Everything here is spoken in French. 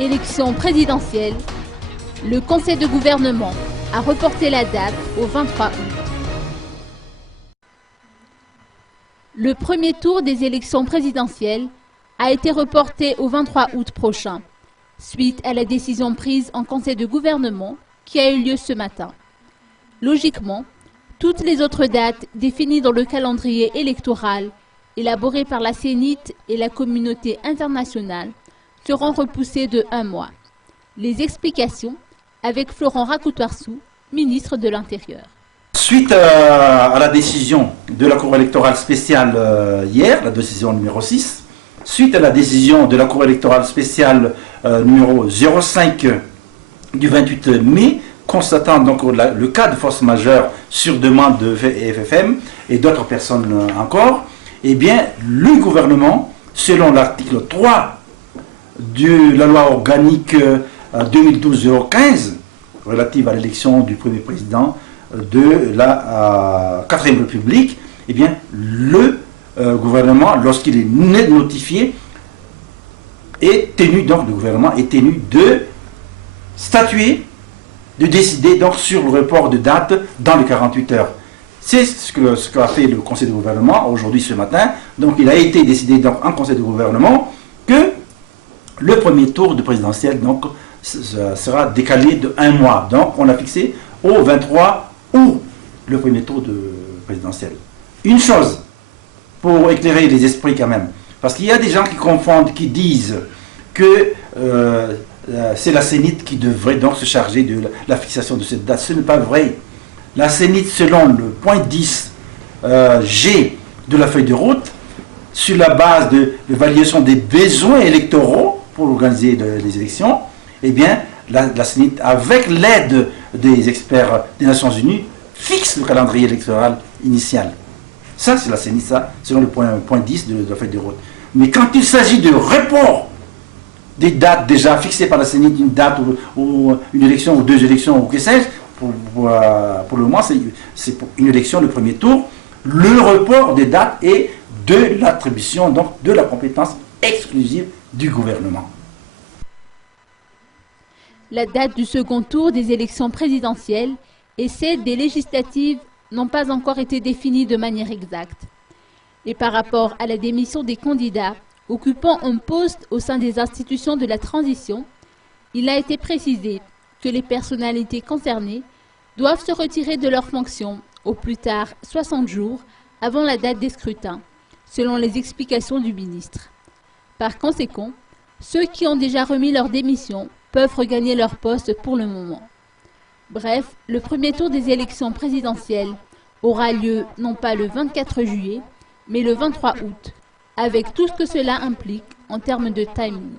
Élection présidentielle, le Conseil de gouvernement a reporté la date au 23 août. Le premier tour des élections présidentielles a été reporté au 23 août prochain, suite à la décision prise en Conseil de gouvernement qui a eu lieu ce matin. Logiquement, toutes les autres dates définies dans le calendrier électoral élaboré par la CENIT et la communauté internationale seront repoussées de 1 mois. Les explications avec Florent Rakoutoarsou, ministre de l'Intérieur. Suite à la décision de la Cour électorale spéciale hier, la décision numéro 6, suite à la décision de la Cour électorale spéciale numéro 05 du 28 mai, constatant donc le cas de force majeure sur demande de FFM et d'autres personnes encore, eh bien, le gouvernement, selon l'article 3 de la loi organique 2012-015, relative à l'élection du premier président de la 4e République, eh bien, le gouvernement, lorsqu'il est notifié, est tenu, donc le gouvernement est tenu de statuer, de décider donc sur le report de date dans les 48 heures. C'est ce qu'a fait le Conseil de gouvernement aujourd'hui ce matin. Donc il a été décidé donc en Conseil de gouvernement que le premier tour de présidentiel donc, sera décalé de 1 mois. Donc on l'a fixé au 23 août, le premier tour de présidentiel. Une chose, pour éclairer les esprits quand même, parce qu'il y a des gens qui confondent, qui disent que c'est la CENIT qui devrait donc se charger de la fixation de cette date. Ce n'est pas vrai. La CENIT, selon le point 10 G de la feuille de route, sur la base de l'évaluation des besoins électoraux pour organiser les élections, eh bien, la CENIT, avec l'aide des experts des Nations Unies, fixe le calendrier électoral initial. Ça, c'est la CENIT, ça, selon le point 10 de la feuille de route. Mais quand il s'agit de report des dates déjà fixées par la CENIT, une date ou une élection ou 2 élections ou que sais-je, pour le moment, c'est pour une élection, le premier tour, le report des dates est de l'attribution, donc de la compétence exclusive du gouvernement. La date du second tour des élections présidentielles et celle des législatives n'ont pas encore été définies de manière exacte. Et par rapport à la démission des candidats occupant un poste au sein des institutions de la transition, il a été précisé que les personnalités concernées doivent se retirer de leurs fonctions au plus tard 60 jours avant la date des scrutins, selon les explications du ministre. Par conséquent, ceux qui ont déjà remis leur démission peuvent regagner leur poste pour le moment. Bref, le premier tour des élections présidentielles aura lieu non pas le 24 juillet, mais le 23 août, avec tout ce que cela implique en termes de timing.